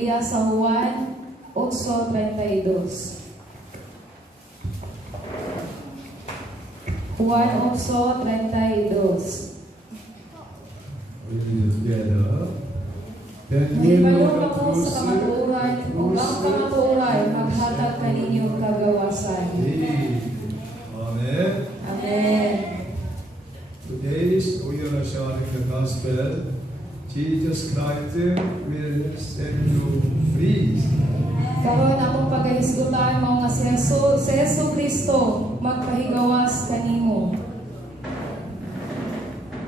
Biblia sa Juan 8:32. Juan 8:32. We read together. Then Nahibalo ako sa kamatuoran, ug ang kamatuoran maghatag kaninyo kagawasan. Amen. Amen. Today we are sharing the gospel. Jesus Christ will set you free. Karon atong pagahisgutan mao nga si Hesus Kristo magpahigawas kanimo.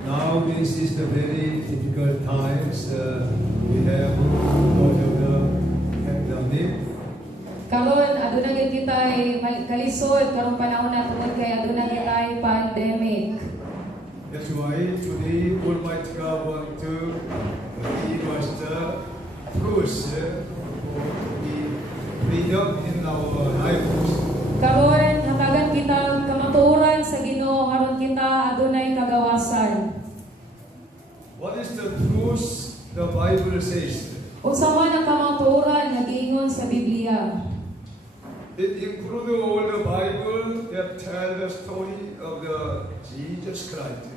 Now this is the very difficult times we have because of the pandemic. Karon aduna gyud kitay kalisod karong panahon na tungod kay aduna kitay pandemic. That's why today Almighty God wants to give us the fruits for the freedom in our lives. Karon hatagan kita kamatuoran sa Ginoo aron kita adunay kagawasan. What is the truth the Bible says? Unsa man ang kamatuoran nga giingon sa Biblia? It includes all the Bible that tell the story of the Jesus Christ.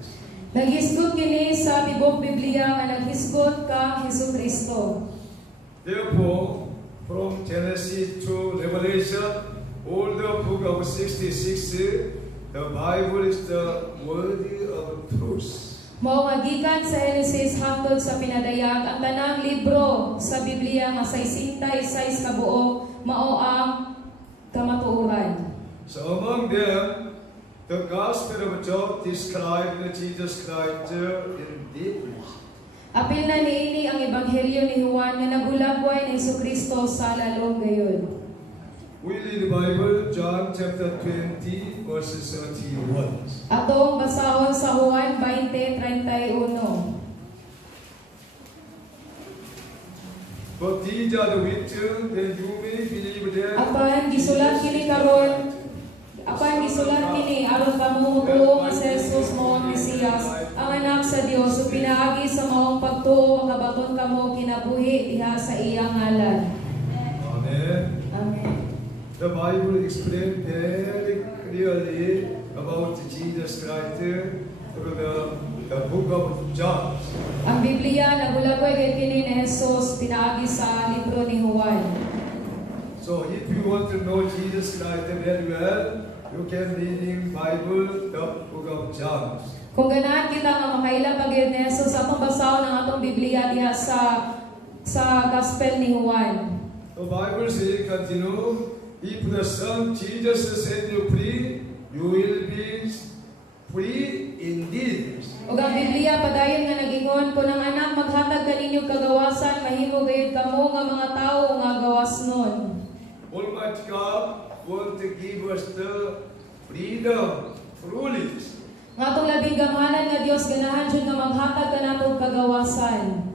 Naghisgot kini sa tibok Biblia nga naghisgot kang Hesukristo. Therefore, from Genesis to Revelation, all the book of 66, the Bible is the word of truth. Mao nga gikan sa Genesis hangtod sa pinadayag ang tanang libro sa Biblia nga 66 ka buok mao ang kamatuoran. So among them, the Gospel of John described Jesus Christ in details. Apil na niini ang ebanghelyo ni Juan nga nagulagway ni Hesukristo sa lalong gayon. We read the Bible, John chapter 20, verses 31. Atong basahon sa Juan 20:31. But these are the witnesses that you may believe them. Apan gisulat kini karon, apan gisulat kini aron kamo mutuo nga si Jesus mao ang Mesiyas, ang anak sa Dios, ug pinaagi sa maong pagtuo makabaton kamo kinabuhi diha sa iyang ngalan. Amen. Amen. The Bible explains very clearly about Jesus Christ through the book of John. Ang Biblia nagulagway kay kini ni Jesus pinaagi sa libro ni Juan. So if you want to know Jesus Christ very well, you can read in Bible the book of John. Kung ganahan kita nga makaila pagid ni Jesus atong basahon ang atong Biblia diha sa Gospel ni Juan. The Bible says, continue, if the Son Jesus set you free, you will be free indeed. Ug ang Biblia padayon nga nagingon kung ang anak maghatag kaninyo kagawasan mahimo gayud kamo nga mga tawo nga gawasnon. Almighty God wants to give us the freedom, truly. Nga atong labing gamhanan nga Dios ganahan jud nga maghatag kanatong kagawasan.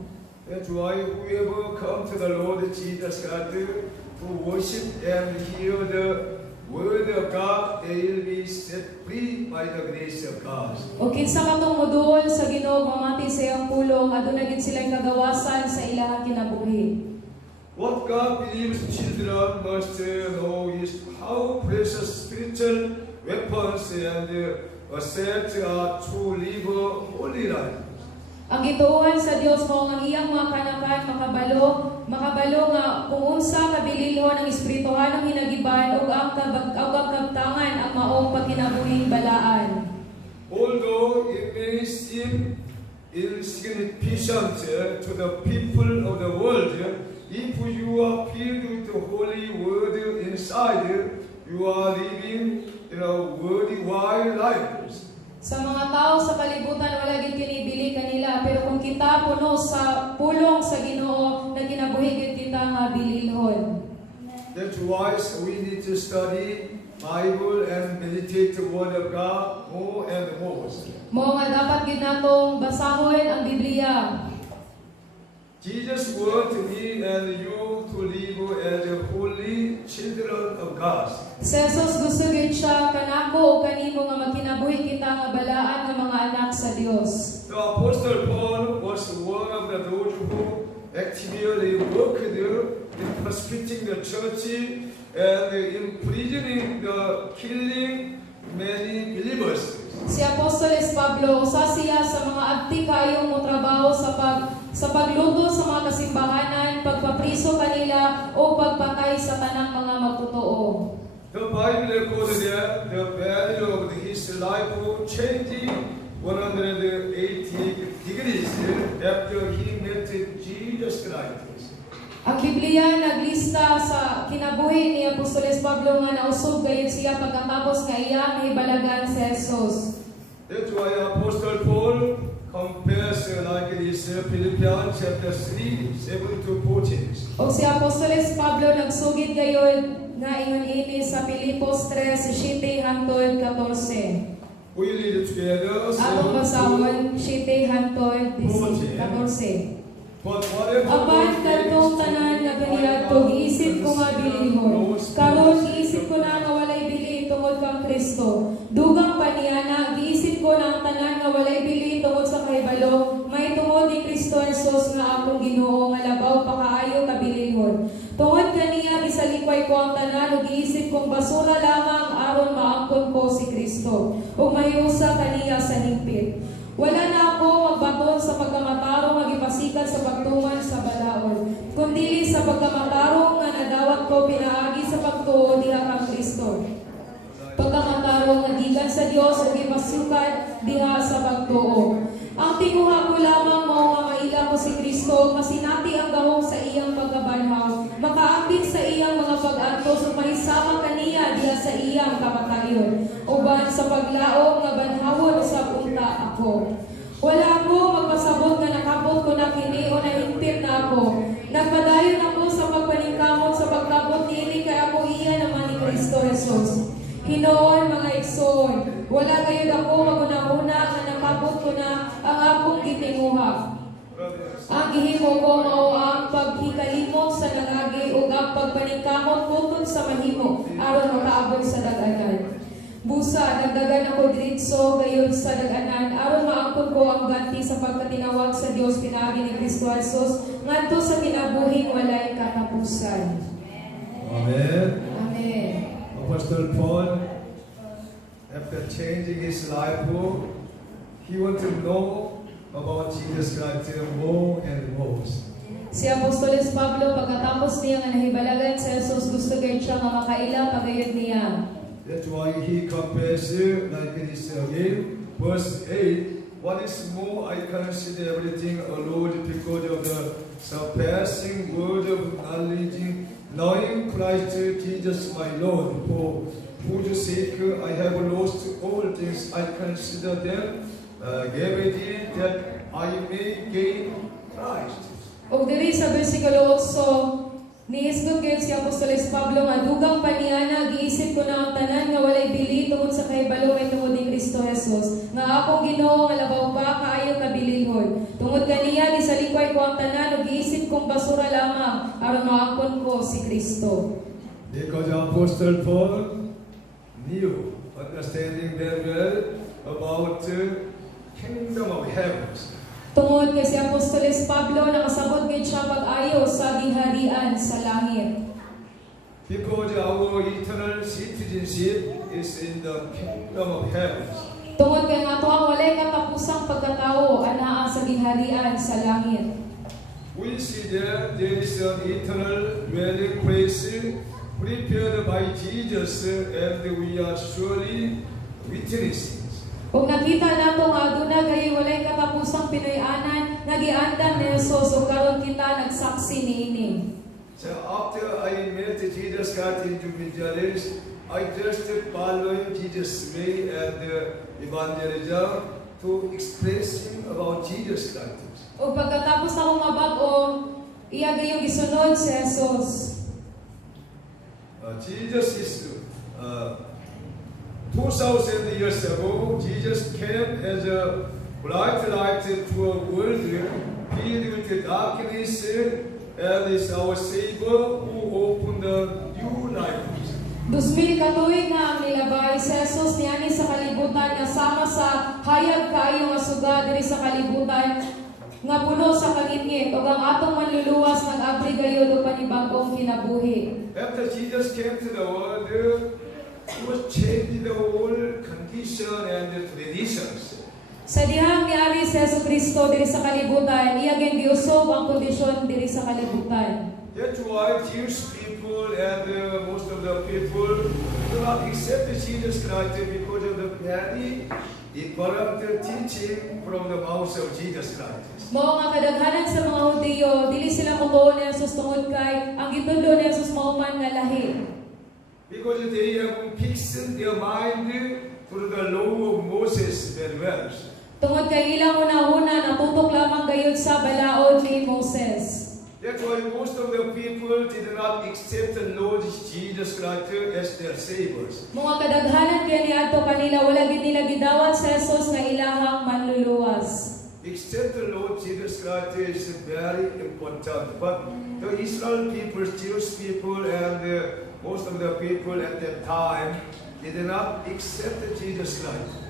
That's why whoever come to the Lord Jesus Christ to worship and hear the word of God, they will be set free by the grace of God. O kinsa katong moduol sa Ginoo mamati sa iyang pulong aduna gid silang kagawasan sa ilahang kinabuhi. What God believes children must know is how precious spiritual weapons and assets are to live a holy life. Ang gituohan sa Dios mao ang iyang mga kanakan makabalo nga kung unsa kabililhon ang espirituhanong hinagiban ug ang kabtangan ang maong pagkinabuhing balaan. Although it may seem insignificant to the people of the world, if you are filled with the Holy Word inside, you are living in a worldwide life. Sa mga tao sa kalibutan wala gid kinibili kanila pero kung kita puno sa pulong sa Ginoo na kinabuhi gid kita nga bililhon. That's why we need to study Bible and meditate the Word of God more and more. Mao nga dapat gid natong basahon ang Biblia. Jesus wants me and you to live as holy children of God. Si Jesus gusto gid siya kanako o kanimo nga magkinabuhi kita nga balaan nga mga anak sa Dios. The Apostle Paul was one of those who actively worked persecuting the church and imprisoning the killing many believers. Si Apostoles Pablo, usa siya sa mga abti kayong mo trabaho sa paglugod sa mga kasimbahanan, pagpapriso kanila o pagpatay sa tanang mga magtotoo. The Bible recorded there the value of his life changing 180 degrees after he met Jesus Christ. Ang Biblia naglista sa kinabuhi ni Apostoles Pablo nga nausog gayud siya pagkatapos nga iya mahibalagan si Jesus. That's why Apostle Paul compares like this Philippians chapter 3, 7 to 14. O si Apostoles Pablo nagsugid gayud nga ingon ini sa Filipos 3:7 hangtod 14. We read it together. Atong basahon 7 hangtod 14. But whatever Apan kadtong tanan nga kaniadto giisip ko nga bilihon. Karon giisip ko na nga walay bili tungod kang Kristo. Dugang pa niya na giisip ko na ang tanan nga walay bili tungod sa kahibalo, may tungod ni Kristo Jesus nga akong Ginoo nga labaw pa kaayo kabilihon. Tungod kaniya gisalikway ko ang tanan ug giisip kong basura lamang aron maangkon ko si Kristo ug mahiusa kaniya sa hingpit. Wala na ako magbaton sa pagkamatarong nga gipasikat sa pagtuman sa balaod, kundi sa pagkamatarong nga nadawat ko pinaagi sa pagtuo diha kang Kristo. Pagkamatarong nga gikan sa Dios ug gipasukat diha sa pagtuo. Ang tinguha ko lamang mao nga maila ko si Kristo, masinati ang gahom sa iyang pagkabanhaw, makaambit sa iyang mga pag-antos ug mahisama kaniya diha sa iyang kamatayon, uban sa paglaom nga banhawon sa unta ako. Wala ako magpasabot nga nakabot ko na kini o nahingpit na ako. Nagpadayon ako sa pagpaningkamot sa pagkabot niini kay ako iya naman ni Kristo Jesus. Hinoon mga igsoon, wala gayud ako magunahuna nga nakabot ko na ang akong gitinguha. Ang gihimo ko mao ang paghikalimot sa nangagi ug ang pagpaningkamot tungkol sa mahimo aron makaabot sa dag-anan. Busa, nagdagan ako diritso gayud sa dag-anan aron maangkon ko ang ganti sa pagkatinawag sa Dios pinaagi ni Kristo Jesus ngadto sa kinabuhing walay katapusan. Amen. Amen. Apostle Paul, after changing his life, he wanted to know about Jesus Christ more and more. Si Apostoles Pablo, pagkatapos niya nga nahibalagan sa Jesus, gusto gayud siya nga makaila pagayod niya. That's why he compares like this again. Verse 8, what is more, I consider everything a load because of the surpassing word of knowledge, knowing Christ Jesus my Lord, for whose sake I have lost all things. I consider them gravity that I may gain Christ. Og diri sa bersikulo 8, niisgot gayud si Apostoles Pablo nga dugang pa niya na giisip ko na ang tanan nga walay bili tungod sa kahibalo may tungod ni Kristo Jesus nga akong Ginoo nga labaw pa kaayo kabilihon. Tungod kaniya gisalikway ko ang tanan ug giisip kong basura lamang aron maangkon ko si Kristo. Because Apostle Paul knew, understanding very well about the kingdom of heavens. Tungod kay si Apostoles Pablo nakasabot gid siya pag-ayo sa giharian sa langit. Because our eternal citizenship is in the kingdom of heavens. Tungod kay nato ang walay katapusang pagkatao anaa sa giharian sa langit. We see there is an eternal dwelling place prepared by Jesus, and we are surely witnesses. Ug nakita nato nga aduna kay walay katapusang Pinoy-anan nga giandam ni Jesus ug karon kita nagsaksi niini. So after I met Jesus Christ individually, I just followed Jesus' way and evangelism to express him about Jesus Christ. Ug pagkatapos ako mabag-o, iya gayong gisunod si Jesus. Jesus is 2,000 years ago, Jesus came as a bright light to a world filled with darkness, and is our Savior who opened a new life. 2000 katuig nga ang nilabay si Jesus niani sa kalibutan nga sama sa hayag kaayo nga suga diri sa kalibutan nga puno sa kangit-ngit ug ang atong manluluwas nag-abri gayud og panibagong kinabuhi. After Jesus came to the world, he was changing the whole condition and the traditions. Sa dihang niari si Jesucristo diri sa kalibutan, iya giusog ang kondisyon diri sa kalibutan. That's why Jewish people and most of the people do not accept Jesus Christ because of the very corrupt teaching from the mouth of Jesus Christ. Mao nga kadaghanan sa mga Hudiyo, dili sila motuon ni Jesus tungod kay ang gitundo ni Jesus mao man nga lahi. Because they have fixed their mind through the law of Moses very well. Tungod kay ilang una-una natutok lamang gayud sa balaod ni Moses. That's why most of the people did not accept the Lord Jesus Christ as their saviors. Mga kadaghanan kaya niadto kanila wala gid nila gidawat sa Jesus nga ilahang manluluwas. Accept the Lord Jesus Christ is very important. But the Israel people, Jewish people, and most of the people at that time did not accept Jesus Christ.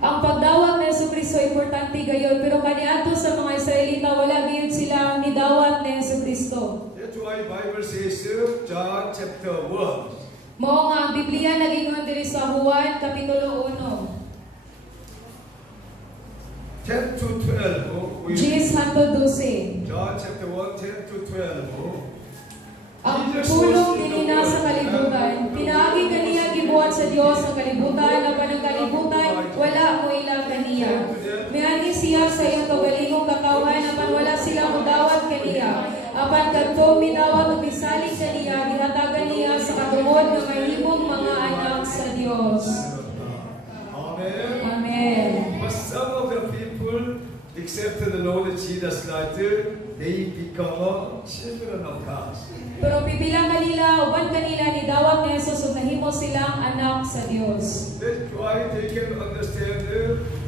Ang pagdawat ni Jesucristo importante gayud pero kaniadto sa mga Israelita wala gayud sila nidawat ni Jesucristo. That's why Bible says John chapter 1. Mao nga ang Biblia nagingon diri sa Juan kapitulo 1. 10 to 12. 10 hangtod 12. John chapter 1, 10 to 12. Ang pulong dinina sa kalibutan, pinaagi kaniya gibuhat sa Dios ang kalibutan, apan ang kalibutan wala mo ilang kaniya. Miagi siya sa iyong kagalingong kakawan, apan wala sila modawat kaniya. Apan kadto minawat ug misalig kaniya, gihatagan niya sa katungod nga mahimong mga anak sa Dios. Amen. Amen. But some of the people accepted the Lord Jesus Christ, they become children of God. Pero pipila kanila, uban kanila ni dawat ni Jesus ug nahimo silang anak sa Dios. That's why they can understand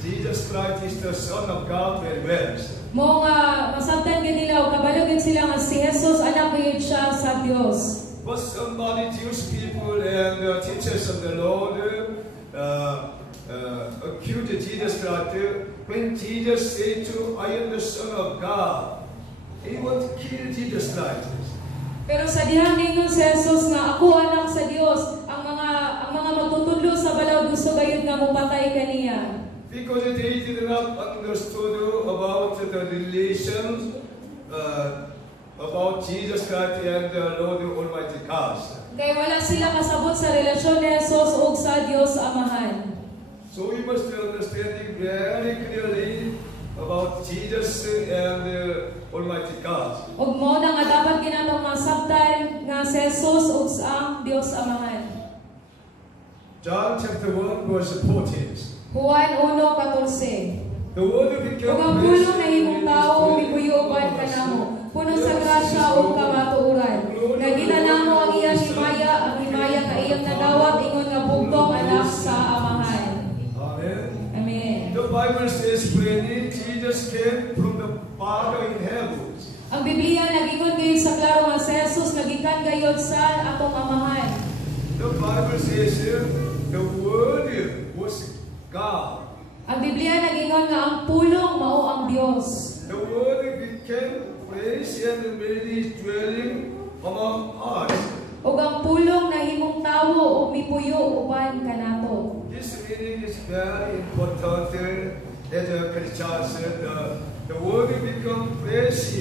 Jesus Christ is the Son of God very well. Mo nga masabtan gid nila ug kabalo gid sila nga si Jesus anak gayud siya sa Dios. But somebody, Jewish people and teachers of the Lord accused Jesus Christ when Jesus said to, I am the Son of God. He want to kill Jesus Christ. Pero sa dihang ningon si Jesus nga ako anak sa Dios, ang mga magtutudlo sa balaod gusto gayud nga mopatay kaniya. Because they did not understood about the relation about Jesus Christ and the Lord Almighty God. Kay wala sila kasabot sa relasyon ni Jesus ug sa Dios Amahan. So we must understand very clearly about Jesus and Almighty God. Ug mao na nga dapat ginatong masabtan nga si Jesus ug ang Dios Amahan. John chapter 1 verse 14. Juan 1:14. The word became Ug ang pulong na himong tao miguyoban kanamo, puno sa grasya ug kamatuoran. Nakita namo ang iyang himaya ka iyang nadawat ingon nga bugtong anak sa Amahan. Amen. Amen. The Bible says plainly Jesus came from the Father in heaven. Ang Biblia nagingon gayud sa klaro nga si Jesus nagikan gayud sa atong Amahan. The Bible says the Word was God. Ang Biblia nagingon nga ang pulong mao ang Dios. The Word became flesh and made His dwelling among us. Ug ang pulong nahimong tawo ug mipuyo uban kanato. This meaning is very important as a Christian. The Word become flesh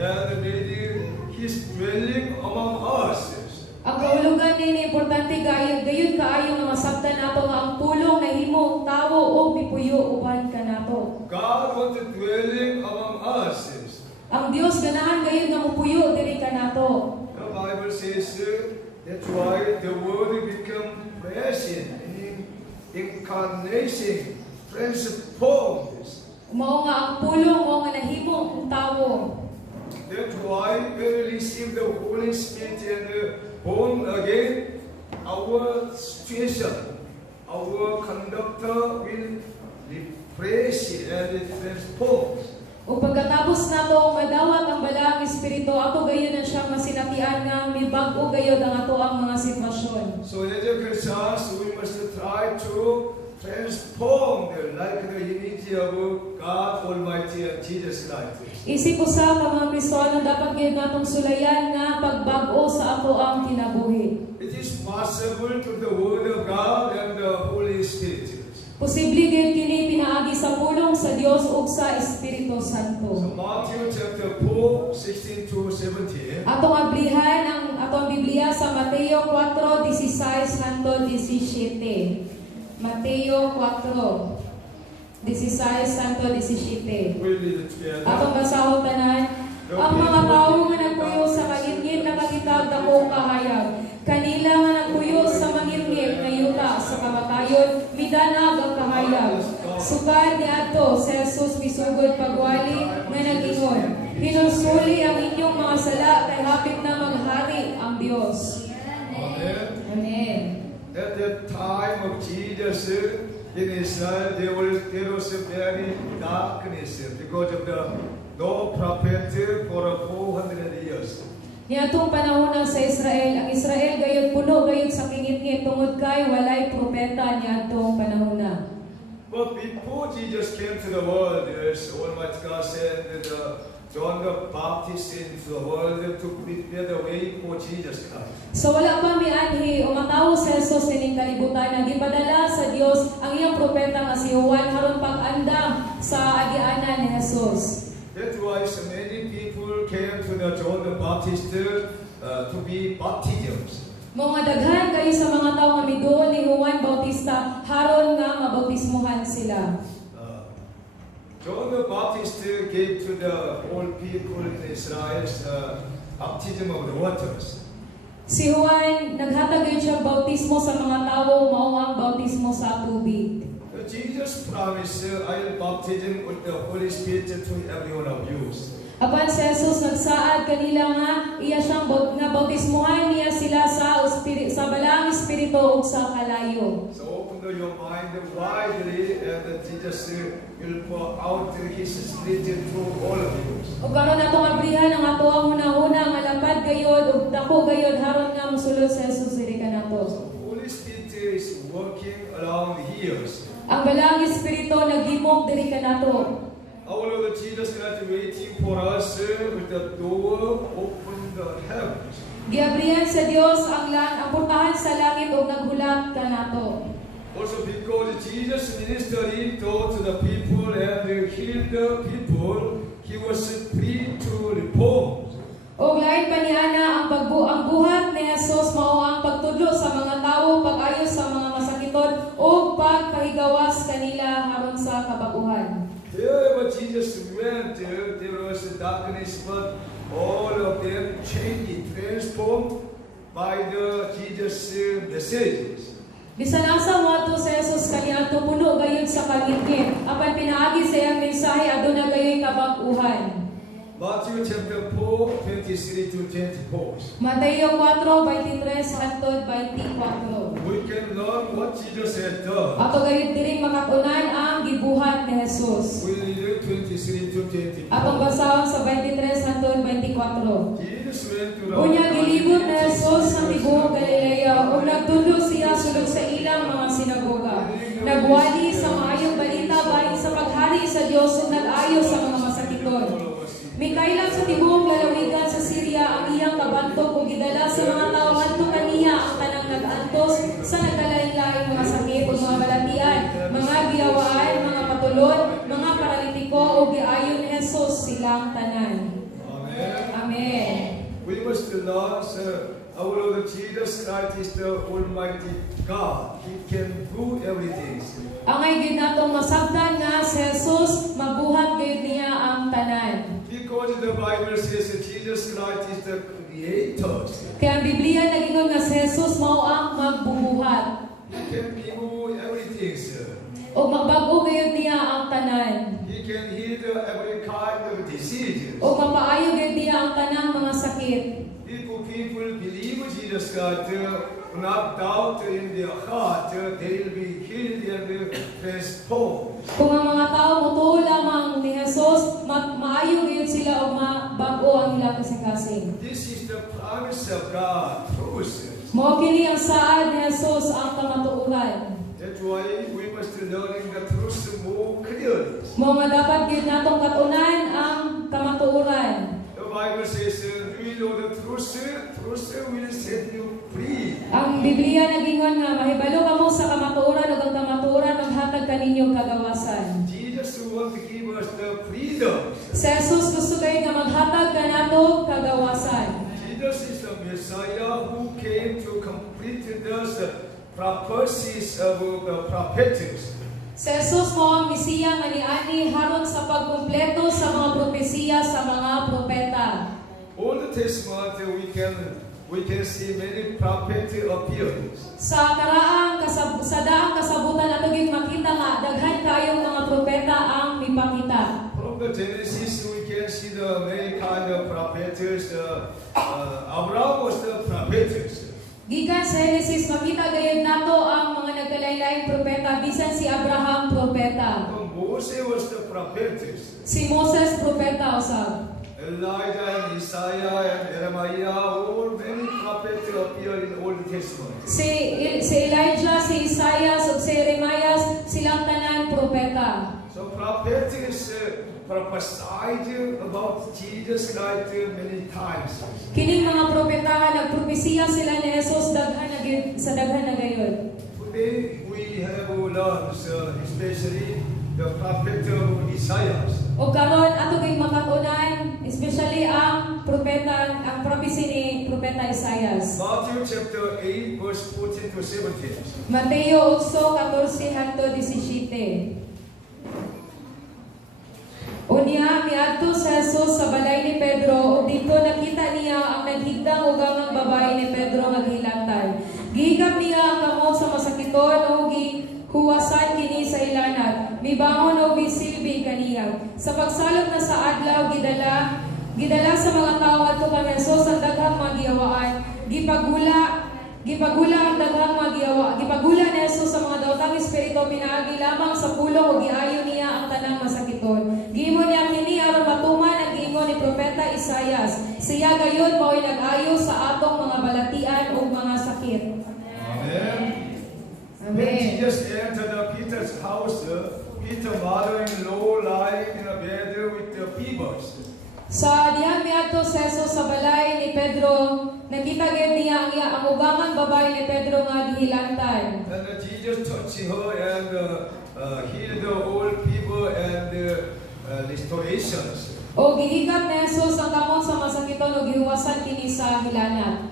and made His dwelling among us. Ang kahulugan nini importante gayud kaayo nga masabtan nato nga ang pulong nahimong tawo ug mipuyo uban kanato. God was dwelling among us. Ang Dios ganahan gayud nga mupuyo diri kanato. The Bible says that's why the Word become flesh in incarnation, transformed. Mao nga ang pulong mao nga nahimong tawo. That's why when we receive the Holy Spirit and born again, our situation, our conductor will refresh and transform. Ug pagkatapos nato madawat ang balaang espiritu, ato gayud na siyang masinatian nga mibag-o gayud ang ato ang mga sitwasyon. So as a Christians, we must try to transformed like the image of God Almighty and Jesus Christ. Isip usa ka mga Kristiyano dapat gyud natong sulayan nga pagbag-o sa ato ang kinabuhi. It is possible to the Word of God and the Holy Spirit. Posible gyud kini pinaagi sa pulong sa Dios ug sa Espiritu So Santo. Matthew chapter 4, 16 to 17. Atong ablihan ang atong Biblia sa Mateo 4:16 hangtod 17. Mateo 4:16 hangtod 17. We'll read it together. Atong basahon tanan, ang mga tawo nga nagpuyo sa kagitgit nakakitag dako kahayag. Kanila nga nagpuyo sa mangitgit nga yuta sa kamatayon, midanag ang kahayag. Sukad niadto si Jesus misugod pagwali nga nag-ingon, hinulsuli ang inyong mga sala kay hapit na maghari ang Dios. Amen. Amen. At the time of Jesus in Israel, there was a very darkness because of the no prophet for 400 years. Niadtong panahon sa Israel, ang Israel gayud puno gayud sa kingit-ngit tungod kay walay propeta niadtong panahon na. But before Jesus came to the world, Almighty God sent John the Baptist into the world to prepare the way for Jesus Christ. So wala pa mianhi umatawo si Jesus ining kalibutan na gipadala sa Dios ang iyang propeta nga si Juan aron pag-andam sa agianan ni Jesus. That's why so many people came to the John the Baptist to be baptized. Mga daghan kayo sa mga tawo nga miduol ni Juan Bautista haron nga mabautismuhan sila. John the Baptist gave to the whole people in Israel baptism of the waters. Si Juan naghatag gyud siya bautismo sa mga tawo mao ang bautismo sa tubig. Jesus promised, I will baptize with the Holy Spirit to every one of you. Apan si Jesus nagsaad kanila nga iya siyang bautismuhan niya sila sa balaang espiritu ug sa kalayo. So open your mind widely and Jesus will pour out His Spirit to all of you. Ug karon natong abrihan ang ato ang hunahuna nga lapad gayod ug dako gayod haron nga mosulod si Jesus diri kanato. Holy Spirit is working around here. Ang balaang espiritu naghimog diri kanato. Our Lord Jesus Christ waiting for us with the door open the heavens. Giabrihan sa Dios ang portahan sa langit ug naghulat kanato. Also because Jesus ministered to the people and healed the people, He was free to reform. Og lain pa niana ang buhat ni Jesus mao ang pagtudlo sa mga tawo, pag-ayo sa mga masakiton ug pagpahigawas kanila haron sa kabaguhan. Wherever Jesus went, there was darkness, but all of them changed, transformed by the Jesus messages. Bisan asa moadto si Jesus kaniadto puno gayud sa kagitgit, apan pinaagi sa iyang mensahe aduna gayoy kabag-uhan. Matthew chapter 4, 23 to 24. Mateo 4:23 hangtod 24. We can learn what Jesus had done. Ato gayud diri makatunan ang gibuhat ni Jesus. We read 23 to 24. Atong basahon sa 23 hangtod 24. Jesus went to the Unya gilibot na Jesus sa tibuok Galilea ug nagtudlo siya sulod sa ilang mga sinagoga. Nagwali sa maayong balita bahin sa paghari sa Dios ug nag-ayo sa mga masakiton. Mikaila sa tibuok lalawigan sa Syria ang iyang kabantok ug gidala sa mga tawo ngadto kaniya ang tanang nag-antos sa nagkalain-laing mga sakit ug mga balatian, mga giyawaan, mga patulon, mga paralitiko ug giayon ni Jesus silang tanan. Amen. Amen. We must learn our Lord Jesus Christ is the Almighty God. He can do everything. Angay gid natong masabtan nga si Jesus mabuhat gid niya ang tanan. Because the Bible says that Jesus Christ is the Creator. Kaya ang Biblia nagingon nga si Jesus mao ang magbubuhat. He can do everything, sir. O magbag-o gayud niya ang tanan. He can heal every kind of disease. O mapaayo gayud niya ang tanang mga sakit. If people believe Jesus Christ, not doubt in their heart, they will be healed and transformed. Kung ang mga tao mutuo lamang ni Jesus, maayo gayud sila o mabag-o ang ilang kasing-kasing. This is the promise of God through us. Mao kini ang saad ni Jesus ang kamatuoran. That's why we must learn the truth more clearly. Mao nga dapat gyud natong katunan ang kamatuoran. The Bible says, "Do you know the truth? Truth will set you free." Ang Biblia nagingon nga mahibalo kamo sa kamatuoran ug ang kamatuoran maghatag kaninyong kagawasan. Jesus wants to give us the freedom. Si Jesus gusto kayo nga maghatag kanato kagawasan. Jesus is the Messiah who came to complete the prophecies of the prophets. Si Jesus mo ang Mesiya nga niani haron sa pagkumpleto sa mga propesiya sa mga propeta. Old Testament we can see many prophets appearing. Sa daang kasabutan ato gyud makita nga daghan kayong mga propeta ang mipakita. From the Genesis we can see the many kind of prophets. Abraham was the prophet. Gikan sa Genesis makita gayud nato ang mga nagkalain-laing propeta bisan si Abraham propeta. Moses was the prophet. Si Moses propeta usab. Elijah and Isaiah and Jeremiah, all many prophets appear in Old Testament. Si Elijah, si Isaiah, ug si Jeremias silang tanan propeta. So prophets prophesied about Jesus Christ many times. Kining mga propetahan nagpropesiya sila ni Jesus sa daghan na gayon. Today we have learned, especially the prophet of Isaiah. O karon ato gyud makatunan, especially ang propeta, ang prophecy ni propeta Isaias. Matthew chapter 8, verse 14 to 17. Mateo 8:14 hangtod 17. Unya miadto sa Jesus sa balay ni Pedro ug dito nakita niya ang naghigdang ugang babae ni Pedro nga gihilantay. Gihigap niya ang kamot sa masakiton ug gihuwasan kini sa ilanat. Mibangon og bisilbi kaniya. Sa pagsalot na sa adlaw gidala sa mga tawo ngadto kang Jesus ang daghang magiyawaan. Gipagula ang daghang magiyawa. Gipagula ni Jesus sa mga daotang espiritu pinaagi lamang sa pulong ug giayo niya ang tanang masakiton. Giimo niya kini aron matuman ang giingon ni propeta Isaias. Siya gayon mao'y nag-ayo sa atong mga balatian ug mga sakit. Amen. When Amen. Jesus entered Peter's house, Peter's mother-in-law lying in a bed with the fevers. Sa diha miadto sa Jesus sa balay ni Pedro, nakita gid niya ang ugangan babae ni Pedro nga gihilantay. And Jesus touched her and healed all people and restorations. O gihigap ni Jesus ang kamot sa masakiton ug gihuwasan kini sa hilanat.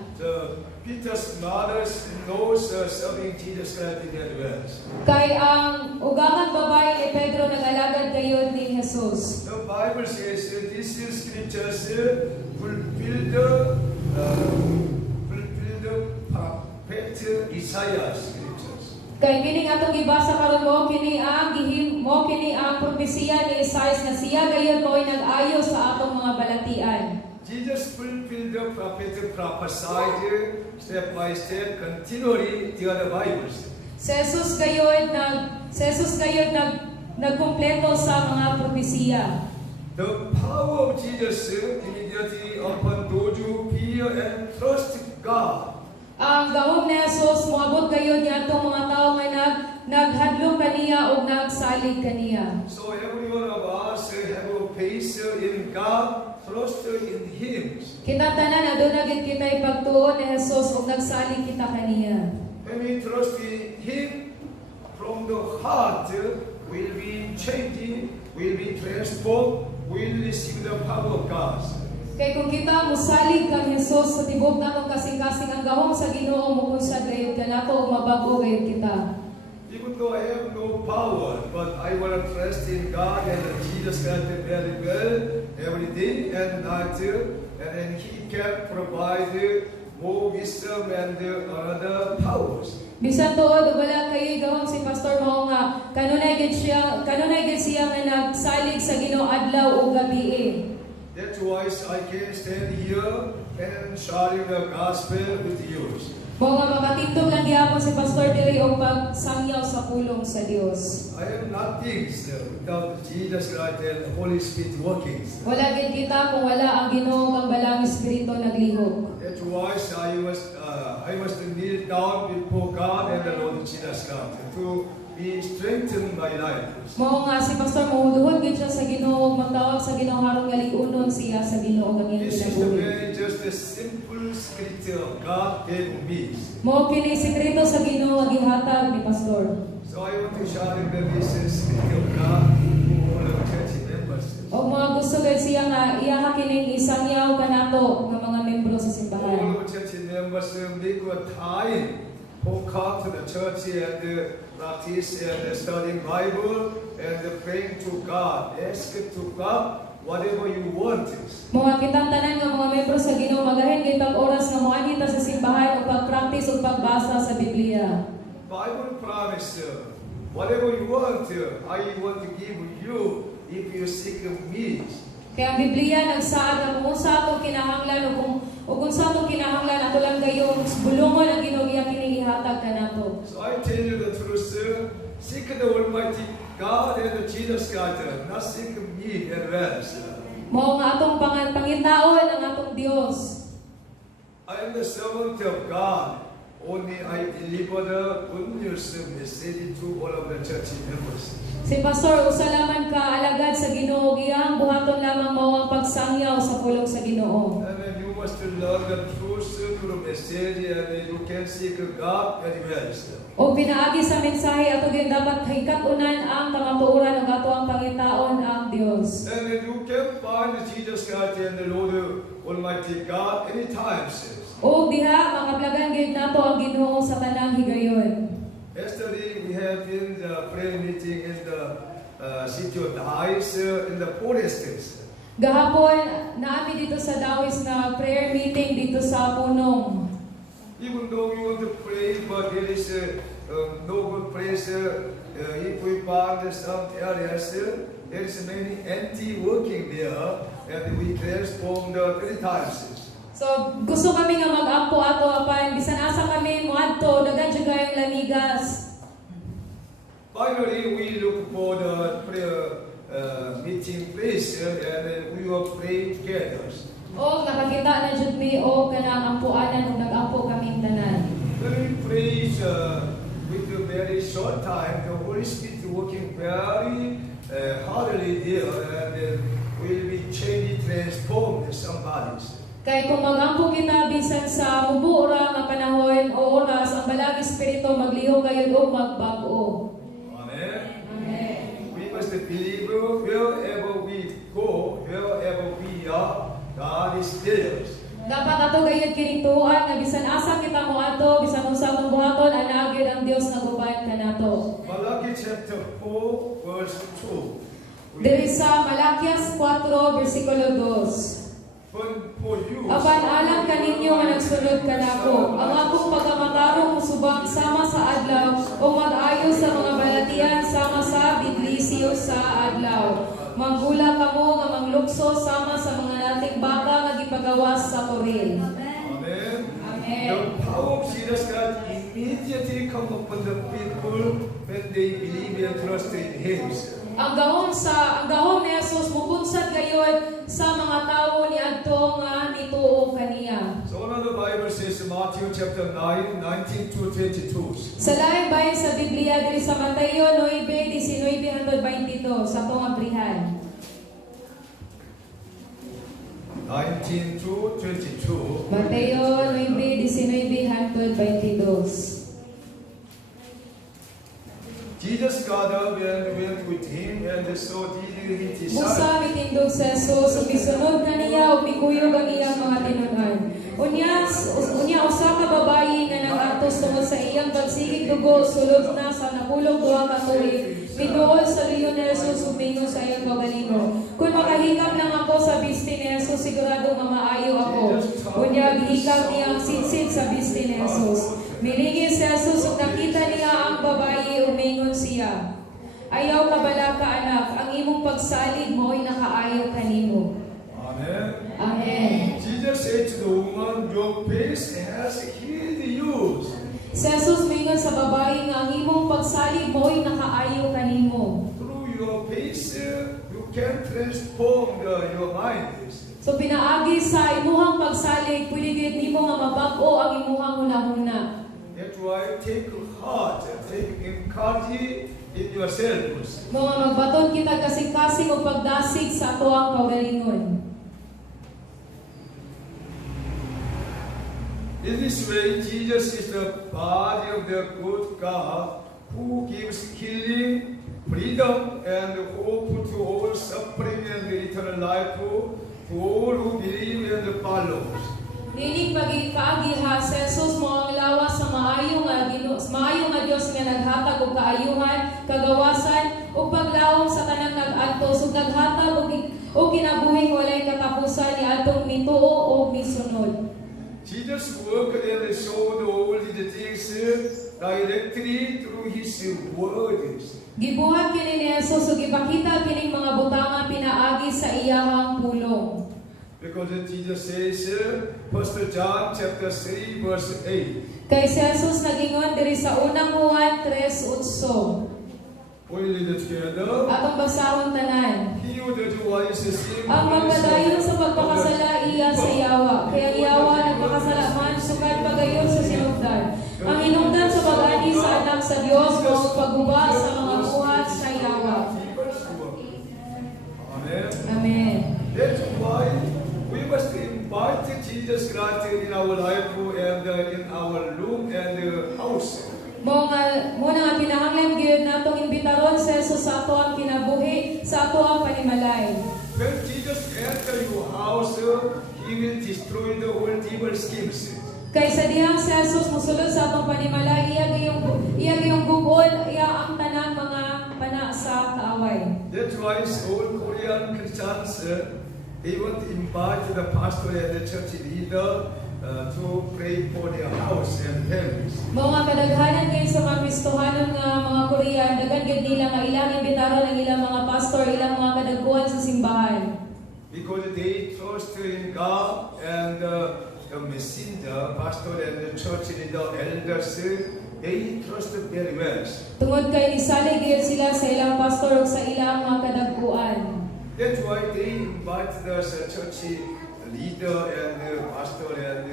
Peter's mother-in-law serving Jesus Christ in advance. Kay ang ugangan babae ni Pedro nag-alagad gayud ni Jesus. The Bible says this is scriptures fulfill the prophet Isaiah scriptures. Kay kini atong gibasa karon mo kini ang propesiya ni Isaias nga siya gayud mo'y nag-ayo sa atong mga balatian. Jesus fulfilled the prophet prophesied step by step continually the other Bibles. Si Jesus gayud nagkumpleto sa mga propesiya. The power of Jesus immediately upon those who fear and trust God. Ang gahom ni Jesus moabot gayud niya atong mga tawo nga naghadlok kaniya ug nagsalig kaniya. So every one of us have a faith in God, trust in Him. Kita tanan aduna gid kita ipagtuon ni Jesus ug nagsalig kita kaniya. When we trust in Him from the heart, will be changing, will be transformed, will receive the power of God. Kay kung kita musalig kang Jesus sa tibok natong kasing-kasing ang gahom sa Ginoo muunsad gayud kanato ug mabago gayud kita. Even though I have no power, but I will trust in God and Jesus Christ very well every day and night, and then He can provide more wisdom and other powers. Bisan tuod wala kayo gahom si pastor mao nga kanunay gid siya nga nagsalig sa Ginoo adlaw ug gabi. That's why I can stand here and sharing the gospel with you. Mao nga makatindog lang gyapon si pastor diri og pagsangyaw sa pulong sa Dios. I am nothing without Jesus Christ and the Holy Spirit working. Wala gid kita kung wala ang Ginoo kang balang espiritu naglihok. That's why I must kneel down before God and the Lord Lord Jesus Christ to be strengthened by life. Mao nga si Pastor mohuduhon gid siya sa Ginoo, magtawag sa Ginoo aron nga lig-unon siya sa Ginoo ang iyang This is the kinabuhi. very just a simple scripture of God gave me. Mao kini sekreto sa Ginoo nga gihatag ni Pastor. So I want to share this scripture of God to all of church members. Og mga gusto gid siya nga iyaha kining isangyaw kanato nga mga membro sa simbahan. All of church members make a time for come to the church and practice and studying Bible and praying to God. Ask to God whatever you want. Mga kitang tanan nga mga membro sa Ginoo magahin kay pag-oras nga moanhi ta sa simbahan ug pag-practice ug pagbasa sa Biblia. Bible promise, whatever you want, I want to give you if you seek me. Kaya ang Biblia nagsaad na kung sa atong kinahanglan o kung sa atong kinahanglan ato lang gayong bulungon ang Ginoo iya kini ihatag kanato. So I tell you the truth, seek the Almighty God and Jesus Christ, not seek me and rest. Mao nga atong pangitaon ang atong Dios. I am the servant of God. Only I deliver the good news message to all of the church members. Si Pastor usa lamang ka alagad sa Ginoo giyang buhaton lamang mao ang pagsangyaw sa pulong sa Ginoo. And then you must learn the truth through the message, and then you can seek God very well. O pinaagi sa mensahe ato din dapat hikatunan ang kamatuoran ug ato ang pangitaon ang Dios. And then you can find Jesus Christ and the Lord Almighty God anytime. O diha makablagan gid nato ang Ginoo sa tanang higayon. Yesterday we have been the prayer meeting in the city of Dais in the forest. Gahapon naami dito sa Dawis na prayer meeting dito sa Punong. Even though we want to pray, but there is no good place. If we find some areas, there is many empty working there, and we transform the 3 times. So gusto kami nga mag-ampo ato apan bisan asa kami moadto daghan jud kayong lamigas. Finally, we look for the prayer meeting place, and we will pray together. O nakakita na jud mi o kanang ampuanan ug nag-ampo kaming tanan. When we pray with a very short time, the Holy Spirit working very hardly there, and will be changed, transformed somebody. Kay kung mag-ampo kita bisan sa mubura nga panahon o oras ang balag espiritu maglihok kayo og magbago. Amen. Amen. We must believe wherever we go, wherever we are, God is there. Dapat ato gayud kining tuoan nga bisan asa kita moadto bisan unsa mong buhaton ana gyud ang Dios nga gubayan kanato. Malachi chapter 4, verse 2. Diri sa Malakias 4 bersikulo 2. For you, Apan alam kaninyo nga nagsunod kanako, ang akong pagkamatarong musubang sama sa adlaw o mag-ayo sa mga balatian sama sa bidlisyo sa adlaw. Manggula kamo nga manglukso sama sa mga nating baka nga gipagawas sa koril. Amen. Amen. The power of Jesus Christ immediately come upon the people when they believe and trust in Him. Ang gahom ni Jesus mubunsad gayon sa mga tawo ni adto nga nituo kaniya. So another Bible says in Matthew chapter 9, 19 to 22. Sa laing bahin sa Biblia diri sa Mateo 9:19-22 sa atong abrihan. 19 to 22. Mateo 9:19-22. Jesus got up and went with him, and so did his disciples. Busa mitindog sa Jesus ug misunod kaniya ug mikuyog ang iyang mga tinud-an. Unya usa ka babayi nga nag-atos tungod sa iyang pagsigig dugo sulod na sa napulog duha ka tuig. Miduol sa liyon ni Jesus ug mingon sa iyang kaugalingon. Kung makahikap lang ako sa bisti ni Jesus, sigurado mamaayo ako. Unya gihikap niya ang sinsid sa bisti ni Jesus. Miligid si Jesus ug nakita niya ang babayi ug mingon siya. Ayaw ka bala ka anak, ang imong pagsalig mo ay nakaayaw kanimo. Amen. Amen. Jesus said to the woman, your faith has healed you. Si Jesus mingon sa babayi nga ang imong pagsalig mo ay nakaayaw kanimo. Through your faith, you can transform your mind. So pinaagi sa imuhang pagsalig, pwede gid nimo nga mabag-o ang imuhang hunahuna. That's why take heart, take encourage in yourselves. Mga magbaton kita kasing-kasing o pagdasig sa ato ang kaugalingon. In this way, Jesus is the body of the good God who gives healing, freedom, and hope to all suffering and eternal life to all who believe and follow. Nining pagikaagi ha sa Jesus mo ang lawas sa maayo nga Dios nga naghatag og kaayuhan, kagawasan ug paglawom sa tanang nag-adtos ug naghatag og kinabuhing walay katapusan niadtong mituo o misunod. Jesus worked and showed all these things directly through His words. Gibuhat kini ni Jesus ug gipakita kining mga butanga pinaagi sa iyahang pulong. Because Jesus says, 1 John chapter 3 verse 8. Kay si Jesus nagingon diri sa unang Juan 3:8. We read it together. Atong basahon tanan. He who does what is sin. Ang magpadayon sa pagpakasala iya sa yawa. Kaya ang yawa nagpakasala man sukad pagayon sa sinugdan. Ang hinungdan sa pag-ani sa anak sa Dios mao pagguba sa mga buhat sa yawa. Amen. Amen. That's why we must invite Jesus Christ in our life and in our room and house. Muna nga kinahanglan gyud natong imbitaron sa Jesus sa ato ang kinabuhi, sa ato ang panimalay. When Jesus enter your house, He will destroy the whole evil schemes. Kay sa dihang si Jesus musulod sa atong panimalay, iya gayong bugol, iya ang tanang mga pana sa kaaway. That's why all Korean Christians they want to invite the pastor and the church leader to pray for their house and families. Mga kadaghanan kayo sa mga Kristohanon nga mga Korean, daghan gyud nila nga ilang imbitaron ang ilang mga pastor, ilang mga kadagkuan sa simbahan. Because they trust in God and the messenger, pastor and the church leader, elders, they trust very well. Tungod kay nisalig gyud sila sa ilang pastor ug sa ilang mga kadagkuan. That's why they invite the church leader and pastor and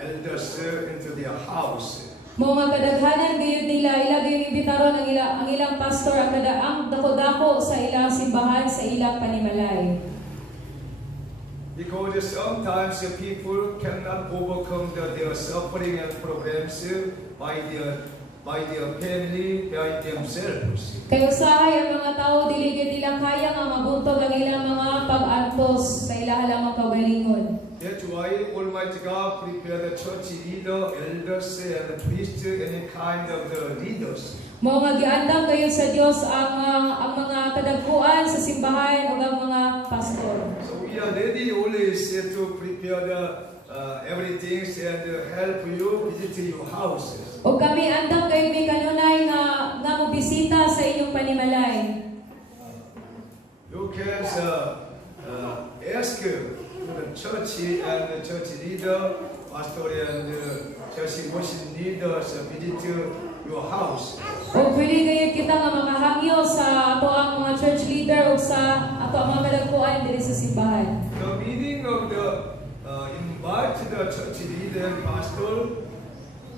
elders into their house. Mga kadaghanan gayud nila ila gyud imbitaron ang ilang pastor ang dako-dako sa ilang simbahan sa ilang panimalay. Because sometimes people cannot overcome their suffering and problems by their family, by themselves. Kay usahay ang mga tao dili gyud nila kaya nga mabuntog ang ilang mga pag-antos sa ilang mga kaugalingon. That's why Almighty God prepared the church leader, elders, and priests, any kind of the leaders. Mga giandam kayo sa Dios ang mga kadagkuan sa simbahan ug ang mga pastor. So we are ready always to prepare the everything and help you visit your houses. O kami andam kayo may kanunay nga mobisita sa inyong panimalay. You can ask the church and the church leader, pastor and church worship leaders visit your house. O pwede kayo kita nga makahangyo sa ato ang mga church leader o sa ato ang mga kadagkuan diri sa simbahan. The meaning of the invite the church leader and pastor,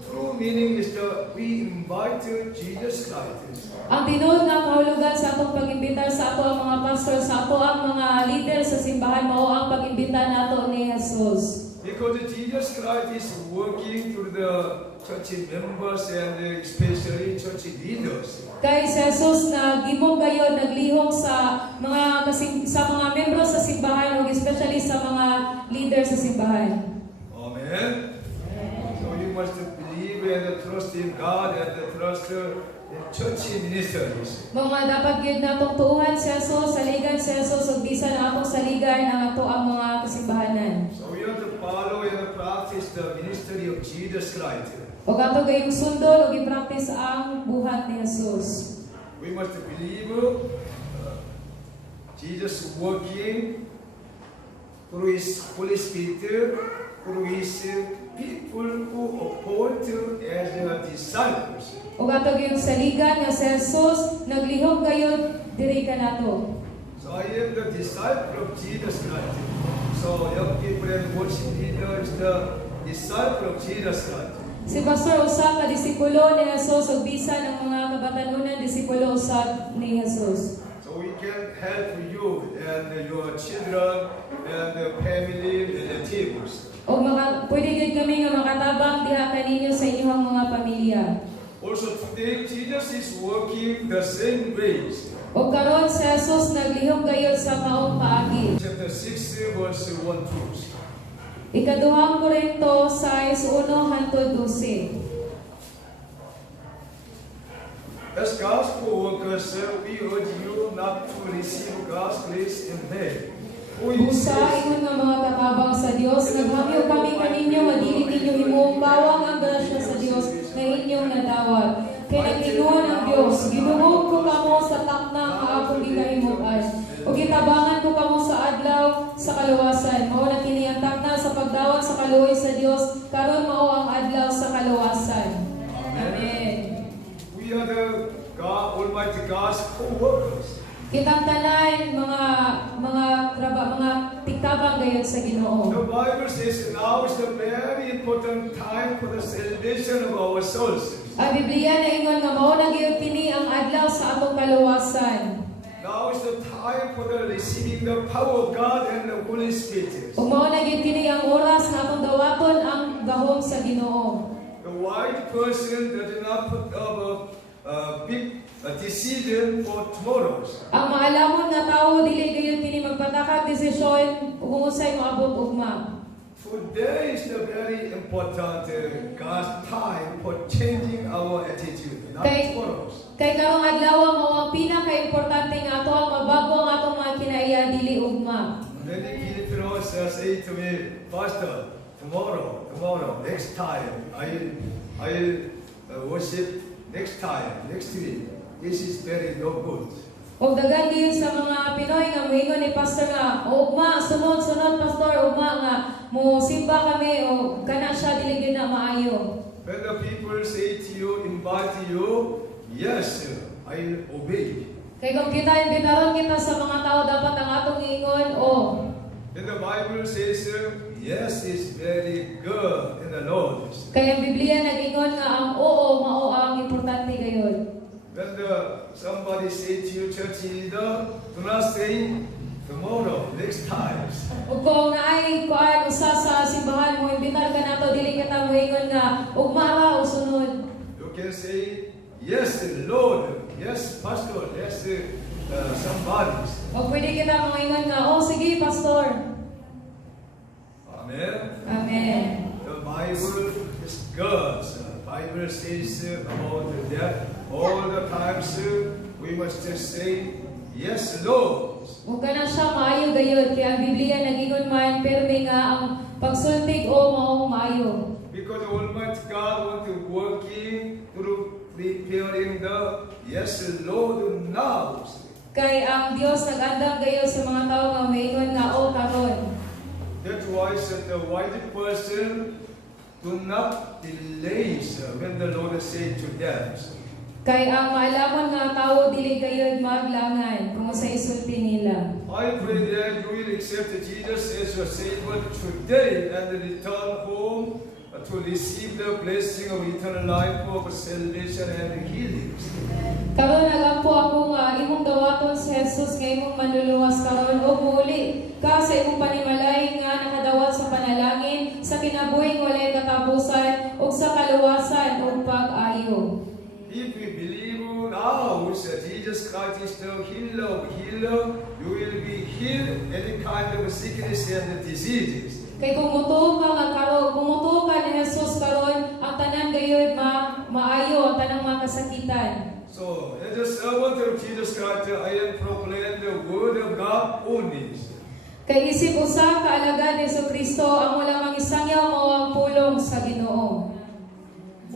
true meaning is that we invite Jesus Christ. Ang tinuod nga kahulugan sa atong pag-imbita sa ato ang mga pastor, sa ato ang mga leader sa simbahan mao ang pag-imbita nato ni Jesus. Because Jesus Christ is working through the church members and especially church leaders. Kay si Jesus na gimong kayo naglihok sa mga membro sa simbahan ug especially sa mga leader sa simbahan. Amen. So you must believe and trust in God and trust in church ministries. Mga dapat gyud natong tuuhan si Jesus, saligan si Jesus ug bisan ang atong saligan ang ato ang mga kasimbahanan. So we have to follow and practice the ministry of Jesus Christ. Ug ato gayong sundon ug i-practice ang buhat ni Jesus. We must believe Jesus working through His Holy Spirit, through His people who appoint as disciples. Ug ato gayong saligan nga si Jesus naglihok gayud diri kanato. So I am the disciple of Jesus Christ. So young people and worship leader is the disciple of Jesus Christ. Si Pastor usa ka disipulo ni Jesus ug bisan ang mga kabatanunan disipulo usab ni Jesus. So we can help you and your children and the family relatives. O pwede gid kami nga makatabang diha kaninyo sa inyong mga pamilya. Also today, Jesus is working the same ways. O karon si Jesus naglihok gayud sa maong paagi. Chapter 6, verse 1 to 2. Ikaduhang Korinto 6:1 hangtod 12. As gospel workers, we urge you not to receive God's grace in vain. Who is Busa ingon nga mga katabang sa Dios, naghamyo kami kaninyo nga dili ninyo himuong bawang ang grasya sa Dios nga inyong nadawat. Kay nag-ingon ang Dios, ginuhog ko kamo sa taknang nga akong gikahimutan. O gitabangan ko kamo sa adlaw sa kaluwasan. Mao na kini ang takna sa pagdawat sa kaluoy sa Dios, karon mao ang adlaw sa kaluwasan. Amen. We are the God, Almighty God's co-workers. Kitang tanan mga tikabang gayud sa Ginoo. The Bible says now is the very important time for the salvation of our souls. Ang Biblia na ingon nga mao na gyud kini ang adlaw sa atong kaluwasan. Now is the time for the receiving the power of God and the Holy Spirit. Ug mao na gyud kini ang oras nga atong dawaton ang gahom sa Ginoo. The wise person does not put up a big decision for tomorrow. Ang maalamon nga tawo dili gayud kini magpatakag desisyon ug unsay moabot ugma. Today is the very important God's time for changing our attitude, not tomorrow. Kay karong adlaw mao ang pinaka-importante nga ato ang mabago ang atong mga kinaiya dili ugma. Many Filipinos say to me, Pastor, tomorrow, next time, I'll worship next time, next week. This is very no good. Og daghan gyud sa mga Pinoy nga moingon ni pastor nga ugma sunod pastor ugma nga mo simba kami o kana siya dili gyud na maayo. When the people say to you, invite you, yes, I'll obey. Kay kung kita imbitaron kita sa mga tao dapat ang atong ingon o. And the Bible says, yes is very good in the Lord. Kay ang Biblia nag-ingon nga ang oo mao ang importante gayud. When somebody say to you, church leader, do not say tomorrow, next time. Ug kung naay kuan usa sa simbahan mo imbitar ka nato dili kita moingon nga ugma ra o sunod. You can say, yes, Lord, yes, pastor, yes, somebody. O pwede kita moingon nga oh sige pastor. Amen. Amen. The Bible is good. The Bible says about that all the times we must just say, yes, Lord. Ug kana siya maayo gayud kay ang Biblia nag-ingon man permi nga ang pagsultig o mao maayo. Because Almighty God want to working through preparing the yes, Lord now. Kay ang Dios nag-andam gayud sa mga tawo nga moingon nga o karon. That's why the wise person do not delay when the Lord said to them. Kay ang maalamon nga tawo dili gayud maglangan kung sa isulti nila. I pray that you will accept Jesus as your Savior today and return home to receive the blessing of eternal life of salvation and healing. Karon nagampo ako nga imong dawaton si Jesus nga imong manluluwas karon o muli ka sa imong panimalay nga nakadawat sa panalangin sa kinabuhing walay katapusan ug sa kaluwasan ug pag-ayo. If we believe now that Jesus Christ is the healer, you will be healed any kind of sickness and diseases. Kay kung mutuo ka nga karon, kung mutuo ka ni Jesus karon, ang tanan gayud maayo ang tanang mga kasakitan. So, as a servant of Jesus Christ, I am proclaiming the word of God only. Kay isip usa ka alagad ni Kristo ang wala mangisangyaw mao ang pulong sa Ginoo.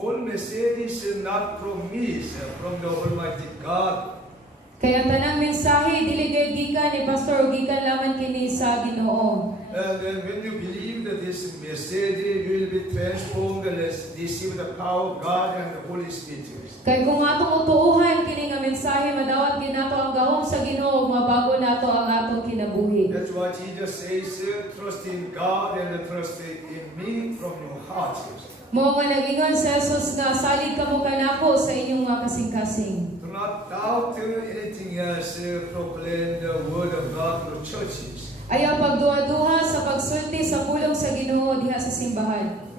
All message is not from me, from the Almighty God. Kaya tanang mensahe dili gayud gikan ni pastor o gikan lamang kini sa Ginoo. And then when you believe that this message, you will be transformed and receive the power of God and the Holy Spirit. Kay kung atong utuuhan kini nga mensahe madawat ginato ang gahom sa Ginoo ug mabago nato ang atong kinabuhi. That's why Jesus says, trust in God and trust in me from your heart. Mo nga nagingon sa Jesus nga salig kamo kanako sa inyong mga kasing-kasing. Do not doubt anything else. Proclaim the word of God to the churches. Ayaw pagduha-duha sa pagsulti sa pulong sa Ginoo diha sa simbahan.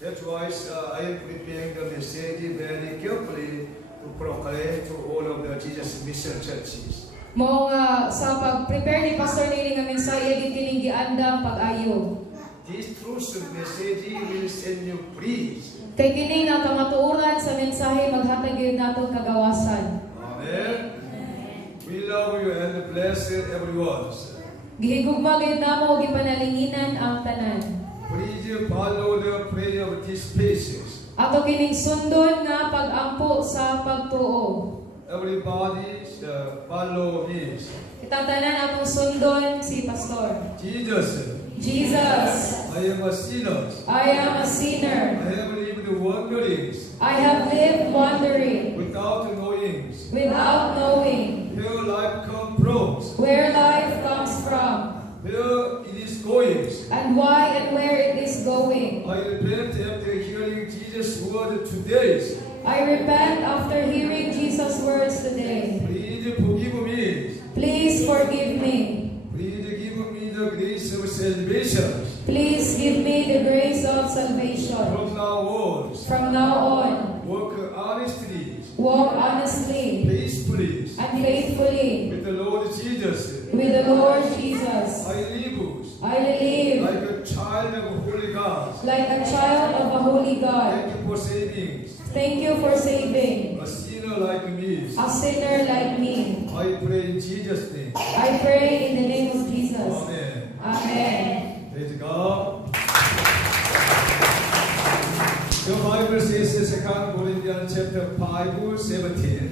That's why I am preparing the message very carefully to proclaim to all of the Jesus Mission churches. Mo nga sa pag-prepare ni Pastor Nini nga mensahe gid kining giandam pag-ayo. This truth message will send you peace. Kay kini nga kamatuoran sa mensahe maghatag gyud nato kagawasan. Amen. We love you and bless everyone. Gihigugma gyud namo gipanalinginan ang tanan. Please follow the prayer of these places. Ato kining sundon nga pag-ampo sa pagtuo. Everybody follow me. Kitang tanan atong sundon si Pastor. Jesus, Jesus, I am a sinner. I am a sinner. I have lived wanderings I have lived wandering without knowing without knowing where life comes from, where life comes from where it is going. and why and where it is going. I repent after hearing Jesus' word today. I repent after hearing Jesus' words today. Please forgive me. Please forgive me. Please give me the grace of salvation. Please give me the grace of salvation. From now on, From now on, work honestly, walk honestly faithfully and faithfully with the Lord Jesus. with the Lord Jesus. I live I live like a child of Holy God. like a child of a holy God. Thank you for saving Thank you for saving a sinner like me. a sinner like me. I pray in Jesus' name. I pray in the name of Jesus. Amen. Amen. Praise God. The Bible says in 2 Corinthians chapter 5:17.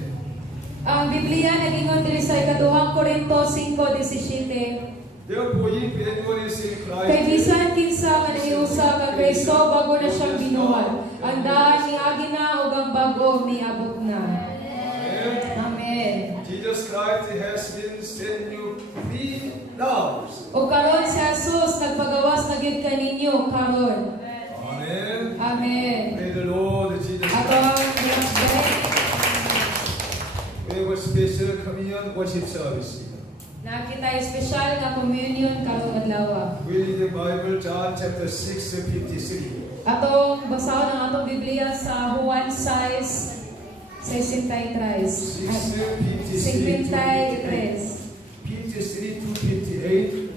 Ang Biblia nagingon diri sa ikaduhang Korinto 5:17. Therefore, if anyone is in Kay Christ, bisan kinsa nga nahiusa ka Kristo bago na siyang binuhat. Ang daan niagi na ug ang bago miabot na. Amen. Amen. Jesus Christ has been sent you free now. O karon si Jesus nagpagawas na gyud kaninyo karon. Amen. Amen. Praise the Lord Jesus Ato Christ. ang ginagday. We have a special communion worship service. Nakita espesyal nga communion karong adlaw. We read the Bible, John chapter 6:53. Atong basahon ang atong Biblia sa Juan 6:63. 53 53 to 58.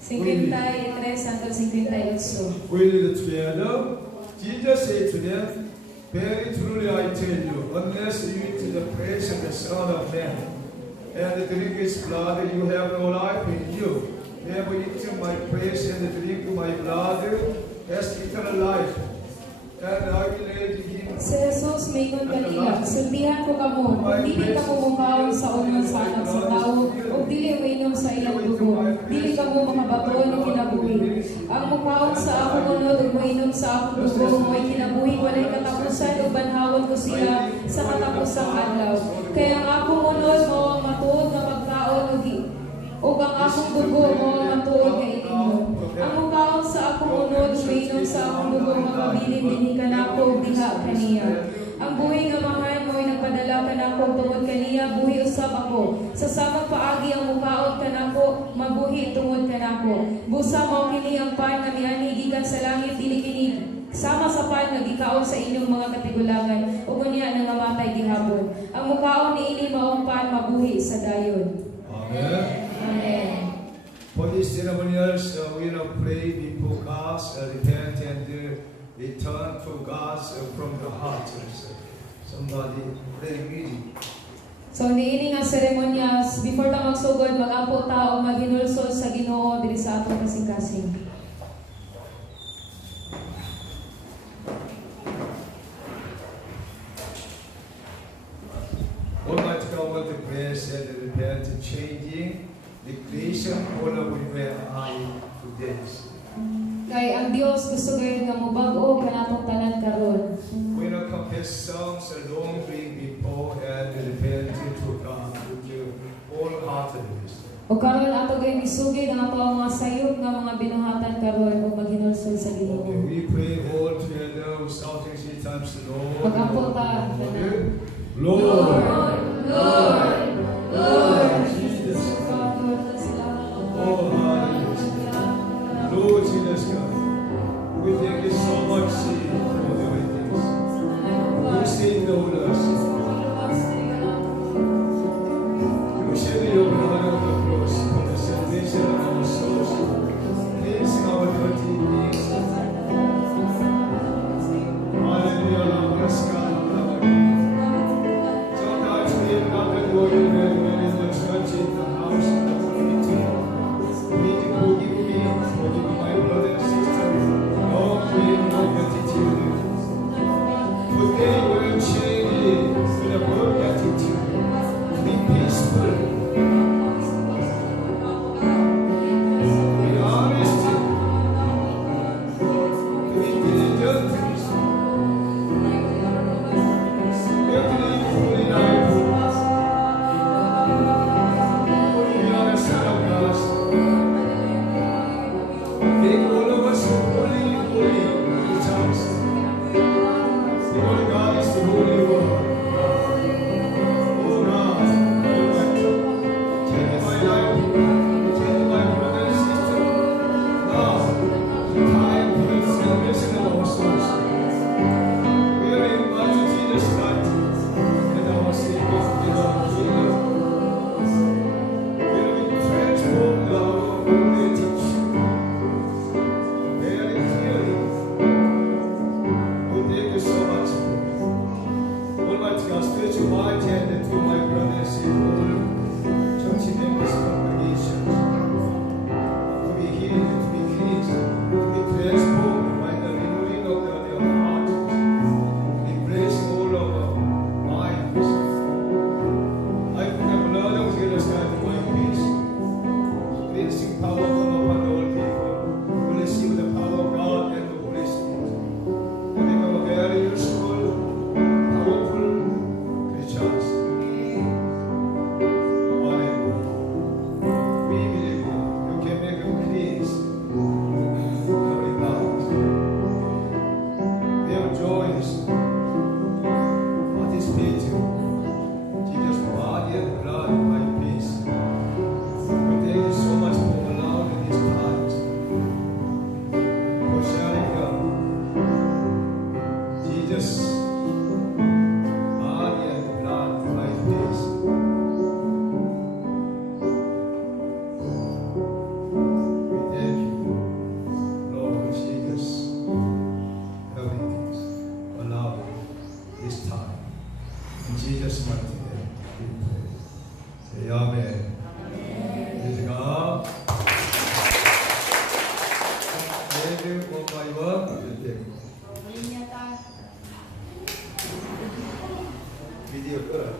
53 hanggang 58. We read it together. Jesus said to them, very truly I tell you, unless you eat the flesh of the Son of Man and drink his blood, you have no life in you. Whoever eats my flesh and drink my blood has eternal life. And I will lay him. Si Jesus mingon kanila, sultihan ko kamo, kung dili kamo mukaon sa unang sa anak sa tao, o dili uinom sa ilang dugo, dili kamo mga bato ni kinabuhi. Ang mukaon sa akong unod ug uinom sa akong dugo, mo'y kinabuhi walay katapusan ug banhawon ko siya sa katapusang adlaw. Kaya ang akong unod mao ang matuod nga pagkaon ug ang akong dugo mao ang matuod nga inom. Ang mukaon sa akong unod ug uinom sa akong dugo makabilin dinhi kanako diha kaniya. Ang buhi nga mahan mo'y nagpadala kanako tungod kaniya, buhi usab ako. Sa samang paagi ang mukaon kanako, mabuhi tungod kanako. Busa mao kini ang pan nga miani gikan sa langit, dili kini sama sa pan nga gikaon sa inyong mga katigulangan, ug unya nangamatay gihapon. Ang mukaon niini mao ang pan mabuhi sa dayon. Amen. Amen. For these ceremonials, we will pray before God, repent and return to God from the heart. Somebody pray music. So niini nga seremonyas, before ta magsugod, mag-ampo ta o maghinulsol sa Ginoo diri sa atong kasing-kasing. Almighty God, want to bless and repent, changing the creation all of where I today. Kay ang Dios gusto gayud nga mobag-o kanatong tanan karon. We will confess songs alone, bring before and repent to God with your wholeheartedness. O karon ato gay misugid ang ato ang mga sayop nga mga binuhatan karon ug maghinulsol sa Ginoo. Okay, we pray all together, shouting 3 times, Lord. Mag-ampo ta. Okay? Lord. Lord, Lord Jesus. Oh, hallelujah. Lord Jesus God. We thank you so much for the right things. You say no to us. You shed your blood on the cross for the salvation of our souls, cleansing our dirty deeds. Hallelujah. Bless God. Sometimes we have not been going when in the church, in the house, in the community. We need to forgive me, forgive my brother and sister. Lord, we have no gratitude. Today we're changing to the word attitude. Be peaceful. Be honest. Be diligent. We have to live holy life. We are the Son of God. Make all of us holy, holy times. Because God is the holy one. Oh God, change my life, change my brother and sister. Now, the time for the salvation of our souls. We are invited to Jesus Christ and our Savior, the Lord Jesus. We will be transformed by our holy teaching. Very clearly. We thank you so much. Almighty God, spiritual mighty and to my brothers in all church members and congregations, to be healed, to be cleansed, to be transformed by the renewing of their heart, embracing all of our minds. I put the blood of Jesus Christ in my peace. Cleansing power come upon all people to receive the power of God and the Holy Spirit. To become a very useful, powerful creatures. Hallelujah. We believe you can make them cleanse every part. We have joys, participating. Jesus' body and blood by peace. We thank you so much for allowing these times, for sharing Jesus' body and blood by peace. We thank you, Lord Jesus, everything. Allow this time. In Jesus' mighty name, we pray. Say Amen. Praise God. Thank you for my work. Thank you. Video good.